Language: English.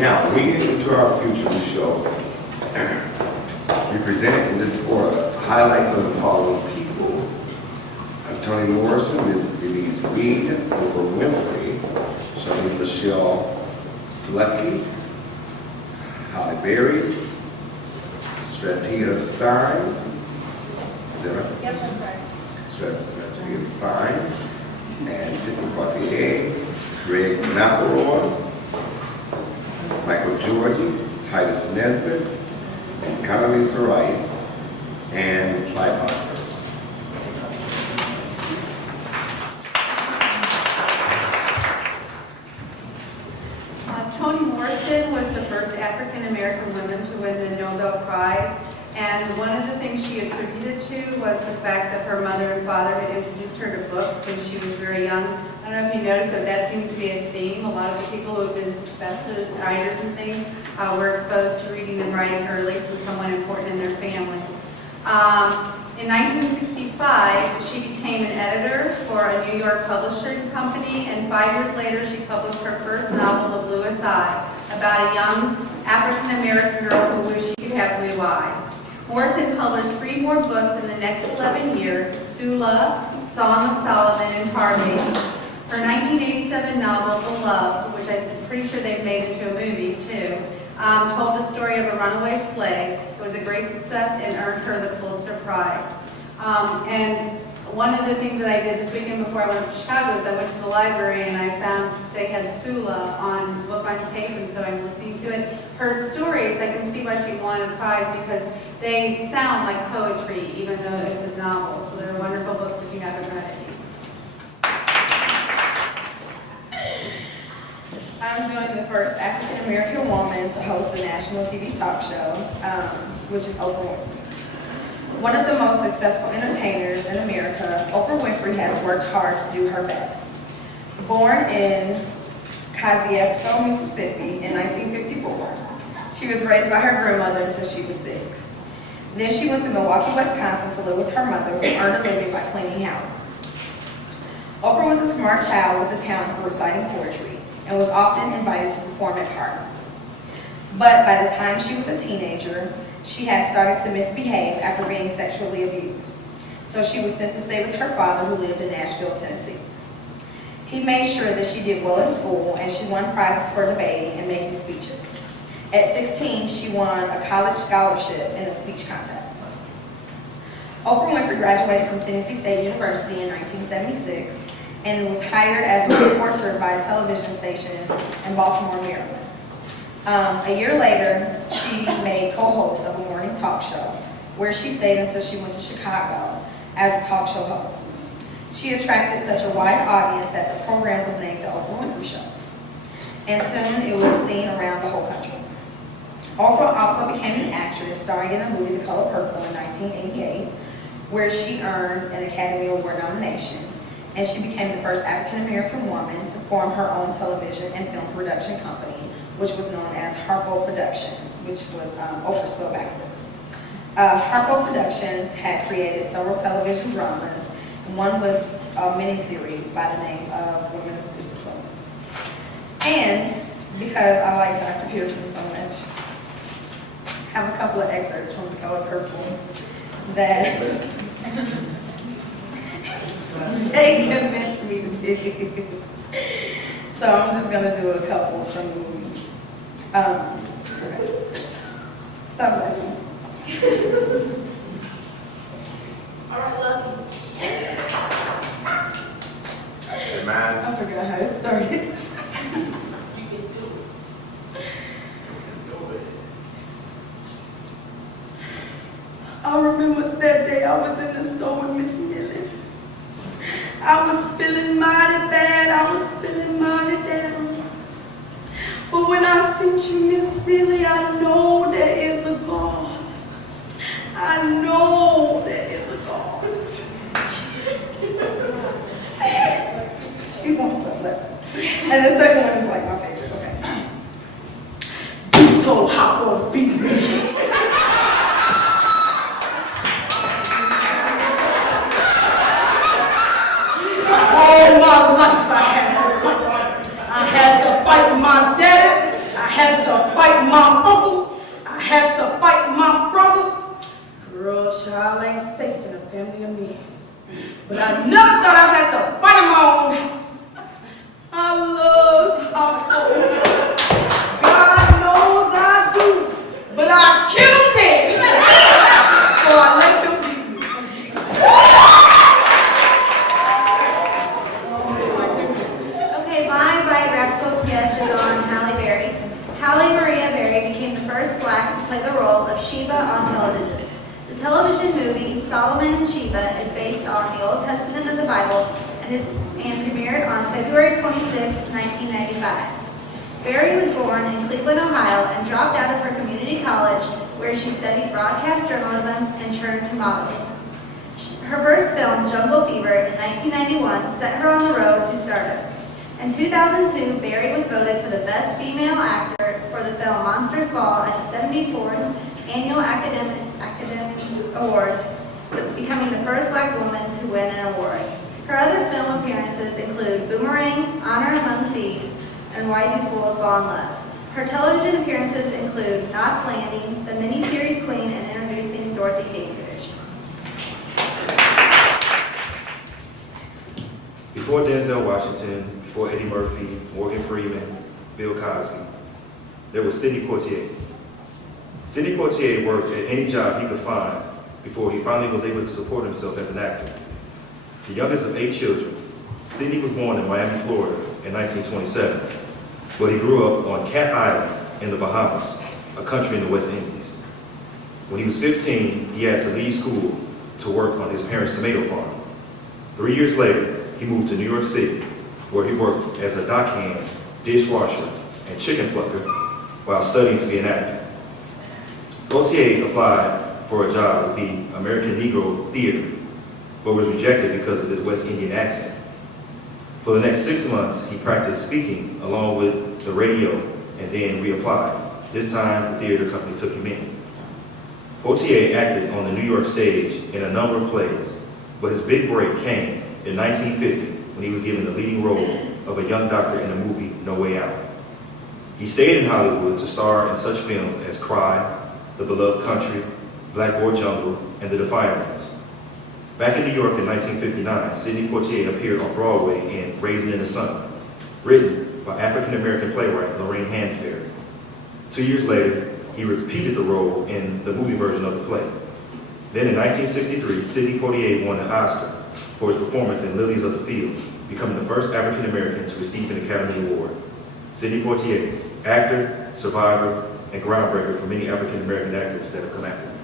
Now, we get into our future of the show. We presented in this order highlights of the following people: Toni Morrison, Mrs. Denise Reed, Oprah Winfrey, Shirley Michelle Lucky, Halle Berry, Svetlana Stein, is that right? Yep, that's right. Svetlana Stein, and Sidney Poitier, Greg McElroy, Michael Georgie, Titus Nesbitt, and Condoleezza Rice, and Clyde Barker. Toni Morrison was the first African-American woman to win the Nobel Prize, and one of the things she attributed to was the fact that her mother and father had introduced her to books when she was very young. I don't know if you noticed that seems to be a theme. A lot of the people who have been successful writers and things were exposed to reading and writing early with someone important in their family. In 1965, she became an editor for a New York publishing company, and 5 years later, she published her first novel, The Bluest Eye, about a young African-American girl who wished she could have blue eyes. Morrison published 3 more books in the next 11 years: Sula, Song of Solomon, and Tarbaby. Her 1987 novel, Beloved, which I'm pretty sure they've made into a movie too, told the story of a runaway slave. It was a great success and earned her the Pulitzer Prize. And one of the things that I did this weekend before I went to Chicago is I went to the library and I found they had Sula on book on tape, and so I'm listening to it. Her stories, I can see why she won a prize because they sound like poetry even though it's a novel. So they're wonderful books if you haven't read any. I'm doing the first African-American woman to host a national TV talk show, which is Oprah Winfrey. One of the most successful entertainers in America, Oprah Winfrey has worked hard to do her best. Born in Kosciuszko, Mississippi in 1954, she was raised by her grandmother until she was 6. Then she went to Milwaukee, Wisconsin to live with her mother, who earned a living by cleaning houses. Oprah was a smart child with a talent for reciting poetry and was often invited to perform at parties. But by the time she was a teenager, she had started to misbehave after being sexually abused. So she was sent to stay with her father, who lived in Nashville, Tennessee. He made sure that she did well in school, and she won prizes for debating and making speeches. At 16, she won a college scholarship in a speech contest. Oprah Winfrey graduated from Tennessee State University in 1976 and was hired as a reporter by a television station in Baltimore, Maryland. A year later, she made co-host of a morning talk show, where she stayed until she went to Chicago as a talk show host. She attracted such a wide audience that the program was named The Oprah Winfrey Show, and soon it was seen around the whole country. Oprah also became an actress, starring in the movie The Color Purple in 1988, where she earned an Academy Award nomination, and she became the first African-American woman to form her own television and film production company, which was known as Harpo Productions, which was Oprah spelled backwards. Harpo Productions had created several television dramas, and one was a miniseries by the name of Women of Brewster Place. And because I like Dr. Pearson so much, I have a couple of excerpts from The Color Purple that they convinced me to do. So I'm just going to do a couple from the movie. Stop laughing. All right, Lucky. Hey, man. I forgot how it started. You can do it. I remember that day I was in the store with Miss Millie. I was feeling mighty bad. I was feeling mighty down. But when I sent you, Miss Silly, I know there is a God. I know there is a God. She won't stop laughing. And the second one is like my favorite, okay. You so hot on beat me. All my life I had to fight. I had to fight my dad. I had to my uncles. I had to fight my brothers. Girl, child ain't safe in a family of men. But I never thought I had to fight in my own house. I love South. God knows I do. But I kill him dead. So I let him beat me. Okay, my biographical sketch is on Halle Berry. Halle Maria Berry became the first Black to play the role of Sheba on television. The television movie Solomon and Sheba is based on the Old Testament of the Bible and premiered on February 26, 1995. Berry was born in Cleveland, Ohio, and dropped out of her community college, where she studied broadcast journalism and turned to modeling. Her first film, Jungle Fever, in 1991, set her on the road to stardom. In 2002, Berry was voted for the Best Female Actor for the film Monsters Ball at the 74th Annual Academy Awards, becoming the first Black woman to win an award. Her other film appearances include Boomerang, Honor Among Thieves, and Why Do Fools Fall in Love. Her television appearances include Knots Landing, the miniseries Queen, and Introducing Dorothy Dandridge. Before Denzel Washington, before Eddie Murphy, Morgan Freeman, Bill Cosby, there was Sidney Poitier. Sidney Poitier worked at any job he could find before he finally was able to support himself as an actor. The youngest of 8 children, Sidney was born in Miami, Florida in 1927, but he grew up on Cat Island in the Bahamas, a country in the West Indies. When he was 15, he had to leave school to work on his parents' tomato farm. 3 years later, he moved to New York City, where he worked as a dockhand, dishwasher, and chicken plucker while studying to be an actor. Poitier applied for a job with the American Negro Theater, but was rejected because of his West Indian accent. For the next 6 months, he practiced speaking along with the radio and then reapplied. This time, the theater company took him in. Poitier acted on the New York stage in a number of plays, but his big break came in 1950 when he was given the leading role of a young doctor in the movie No Way Out. He stayed in Hollywood to star in such films as Cry, The Beloved Country, Blackboard Jungle, and The Defiant Ones. Back in New York in 1959, Sidney Poitier appeared on Broadway in Raisin in the Sun, written by African-American playwright Lorraine Hansberry. 2 years later, he repeated the role in the movie version of the play. Then in 1963, Sidney Poitier won an Oscar for his performance in Lilies of the Field, becoming the first African-American to receive an Academy Award. Sidney Poitier, actor, survivor, and groundbreaker for many African-American actors that have come after him.